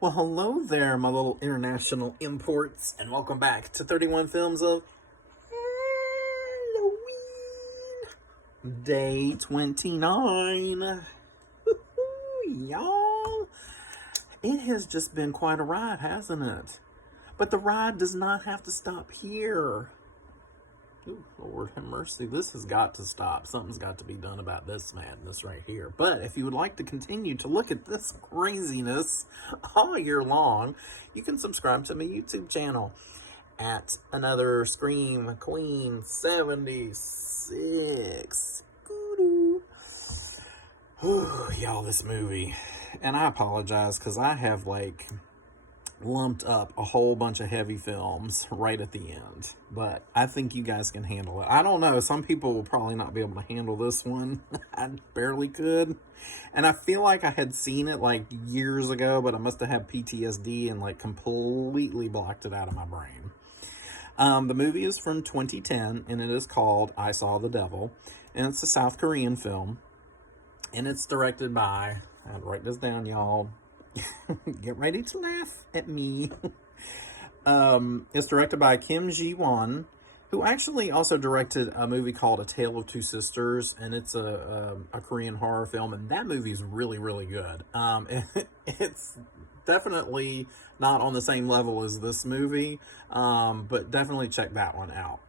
Well, hello there, my little international imports, and welcome back to 31 Films of Halloween, Day 29. Woo-hoo, y'all. It has just been quite a ride, hasn't it? But the ride does not have to stop here. Ooh, Lord have mercy. This has got to stop. Something's got to be done about this madness right here. But if you would like to continue to look at this craziness all year long, you can subscribe to my YouTube channel at Another Scream Queen 76. Whew, y'all, this movie. And I apologize because I have lumped up a whole bunch of heavy films right at the end, but I think you guys can handle it. I don't know, some people will probably not be able to handle this one. I barely could, and I feel like I had seen it years ago, but I must have had PTSD and completely blocked it out of my brain. The movie is from 2010 and it is called I Saw the Devil, and it's a South Korean film, and it's directed by, I had to write this down, y'all. Get ready to laugh at me. It's directed by Kim Ji-won, who actually also directed a movie called A Tale of Two Sisters, and it's a Korean horror film, and that movie is really, really good. It's definitely not on the same level as this movie, but definitely check that one out.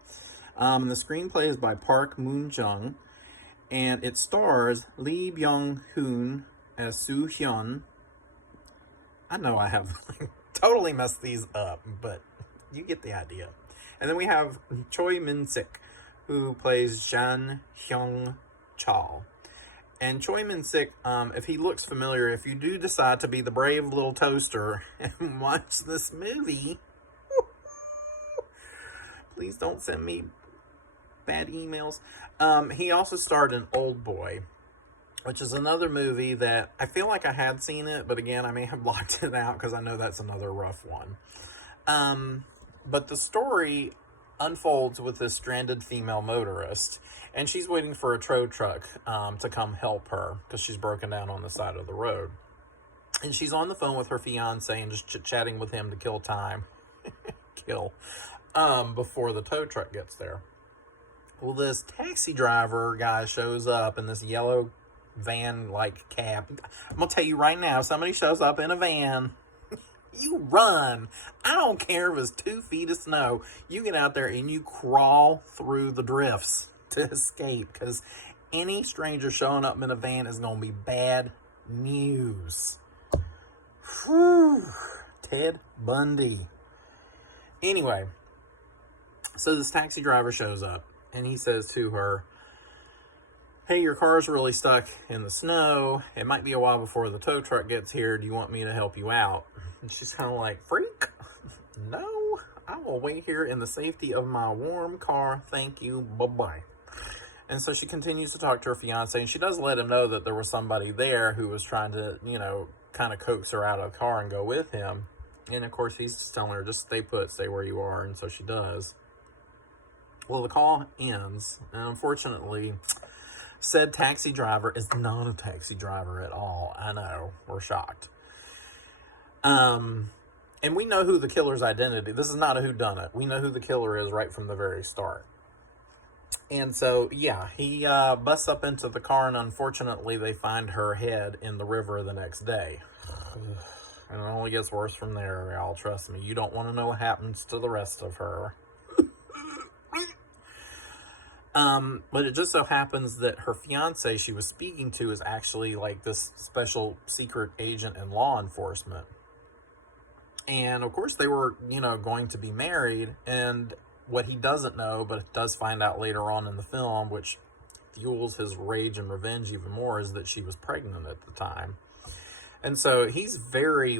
And the screenplay is by Park Moon-jung, and it stars Lee Byung-hun as Soo-hyun. I know I have totally messed these up, but you get the idea. And then we have Choi Min-sik, who plays Jan Hyung-chal. And Choi Min-sik, if he looks familiar, if you do decide to be the brave little toaster and watch this movie, please don't send me bad emails. He also starred in Old Boy, which is another movie that I feel like I had seen it, but again, I may have blocked it out because I know that's another rough one. But the story unfolds with this stranded female motorist, and she's waiting for a tow truck to come help her because she's broken down on the side of the road. And she's on the phone with her fiance and just chit-chatting with him to kill time. Before the tow truck gets there. Well, this taxi driver guy shows up in this yellow van cab. I'm gonna tell you right now, if somebody shows up in a van, you run. I don't care if it's 2 feet of snow. You get out there and you crawl through the drifts to escape, because any stranger showing up in a van is gonna be bad news. Whew. Ted Bundy. Anyway, so this taxi driver shows up and he says to her, "Hey, your car's really stuck in the snow. It might be a while before the tow truck gets here. Do you want me to help you out?" And she's kind of like, "Freak, no, I will wait here in the safety of my warm car. Thank you, bye-bye." And so she continues to talk to her fiance, and she does let him know that there was somebody there who was trying to, kind of coax her out of the car and go with him. And of course, he's just telling her, just stay put, stay where you are. And so she does. Well, the call ends, and unfortunately, said taxi driver is not a taxi driver at all. I know, we're shocked. And we know who the killer's identity. This is not a whodunit. We know who the killer is right from the very start. And so, yeah, he busts up into the car, and unfortunately, they find her head in the river the next day. And it only gets worse from there, y'all. Trust me. You don't want to know what happens to the rest of her. But it just so happens that her fiance she was speaking to is actually this special secret agent in law enforcement. And of course they were, going to be married. And what he doesn't know, but does find out later on in the film, which fuels his rage and revenge even more, is that she was pregnant at the time. And so he's very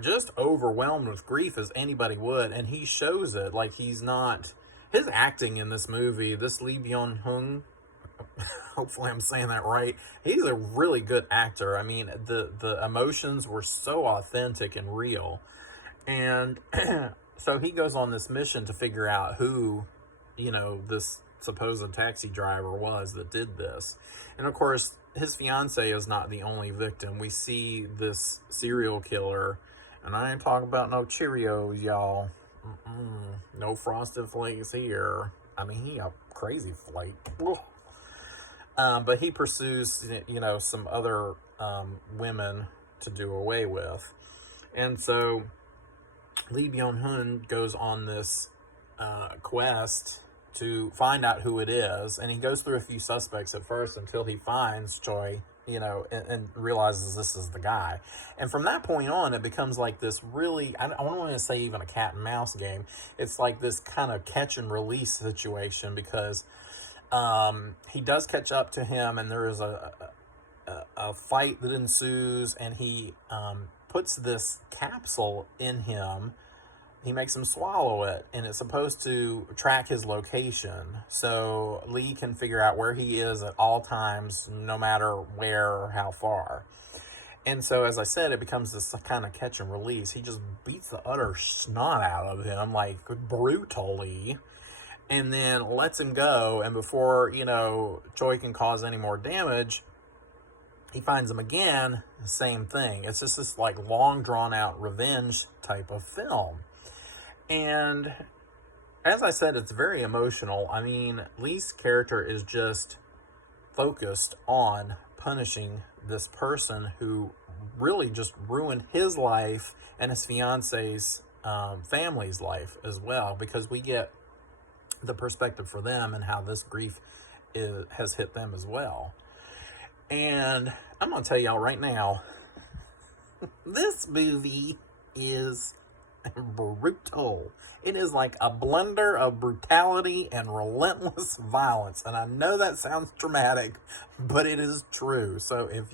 just overwhelmed with grief as anybody would. And he shows it. He's not... His acting in this movie, this Lee Byung-hun, hopefully I'm saying that right, he's a really good actor. I mean, the emotions were so authentic and real. And so he goes on this mission to figure out who, this supposed taxi driver was that did this. And of course, his fiance is not the only victim. We see this serial killer And I ain't talking about no Cheerios, y'all. No Frosted Flakes here. I mean, he a crazy flake. But he pursues, some other women to do away with. And so Lee Byung-hun goes on this quest to find out who it is. And he goes through a few suspects at first until he finds Choi, and realizes this is the guy. And from that point on, it becomes like this really, I don't want to say even a cat and mouse game. It's like this kind of catch and release situation, because he does catch up to him, and there is a fight that ensues, and he puts this capsule in him. He makes him swallow it, and it's supposed to track his location, so Lee can figure out where he is at all times, no matter where or how far. And so, as I said, it becomes this kind of catch and release. He just beats the utter snot out of him, like, brutally, and then lets him go. And before, Choi can cause any more damage, he finds him again, same thing. It's just this, like, long, drawn-out revenge type of film. And as I said, it's very emotional. I mean, Lee's character is just focused on punishing this person who really just ruined his life and his fiance's family's life as well, because we get the perspective for them and how this grief has hit them as well. And I'm going to tell y'all right now, this movie is brutal. It is like a blender of brutality and relentless violence. And I know that sounds dramatic, but it is true. So if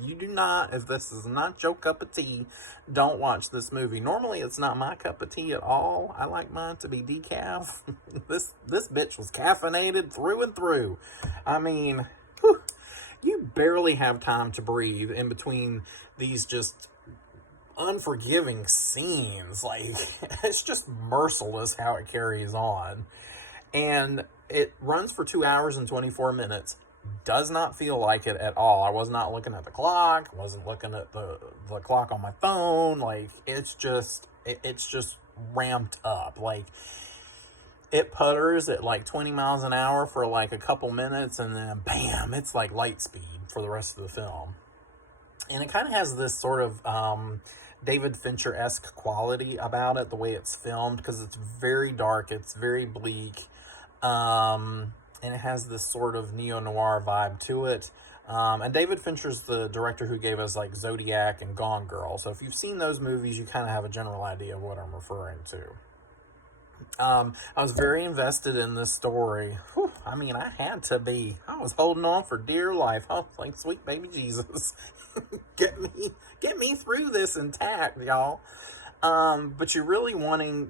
this is not your cup of tea, don't watch this movie. Normally it's not my cup of tea at all. I like mine to be decaf. This bitch was caffeinated through and through. I mean, you barely have time to breathe in between these just unforgiving scenes. Like, it's just merciless how it carries on. And it runs for 2 hours and 24 minutes. Does not feel like it at all. I was not looking at the clock. Wasn't looking at the clock on my phone. Like, it's just ramped up. Like, it putters at like 20 miles an hour for like a couple minutes, and then bam, it's like light speed for the rest of the film. And it kind of has this sort of David Fincher-esque quality about it, the way it's filmed, because it's very dark, it's very bleak, and it has this sort of neo-noir vibe to it. And David Fincher's the director who gave us like Zodiac and Gone Girl, so if you've seen those movies, you kind of have a general idea of what I'm referring to. I was very invested in this story. Whew, I mean, I had to be. I was holding on for dear life. I was like, sweet baby Jesus, get me through this intact, y'all. But you're really wanting,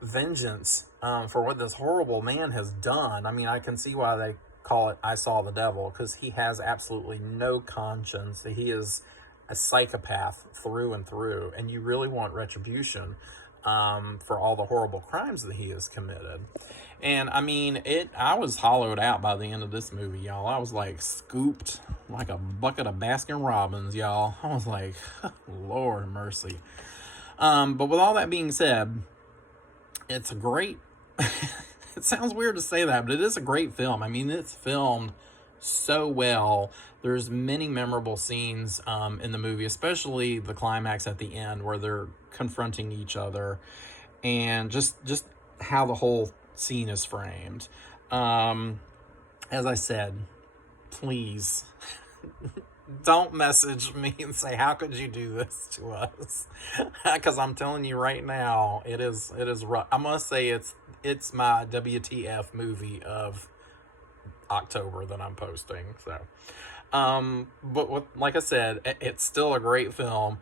vengeance for what this horrible man has done. I mean, I can see why they call it I Saw the Devil, because he has absolutely no conscience. He is a psychopath through and through, and you really want retribution for all the horrible crimes that he has committed. And I mean, I was hollowed out by the end of this movie, y'all. I was like scooped like a bucket of Baskin Robbins, y'all. I was like, Lord mercy. But with all that being said, it's a great, it sounds weird to say that, but it is a great film. I mean, it's filmed so well. There's many memorable scenes in the movie, especially the climax at the end where they're confronting each other, and just how the whole scene is framed. As I said, please don't message me and say, how could you do this to us? Because I'm telling you right now, it is rough. I must say it's my WTF movie of October that I'm posting. So but like I said, it's still a great film.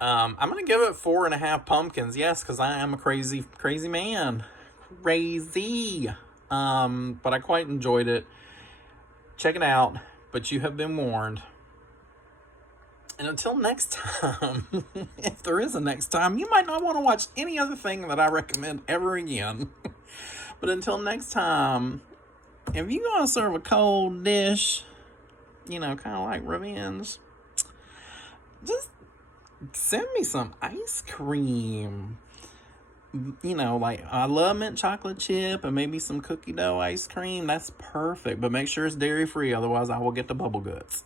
I'm gonna give it 4.5 pumpkins, yes, because I am a crazy man. Crazy. But I quite enjoyed it. Check it out, but you have been warned. And until next time, if there is a next time, you might not want to watch any other thing that I recommend ever again. But until next time, if you're going to serve a cold dish, kind of like revenge, just Send me some ice cream. You know, like, I love mint chocolate chip and maybe some cookie dough ice cream. That's perfect. But make sure it's dairy free, otherwise I will get the bubble guts.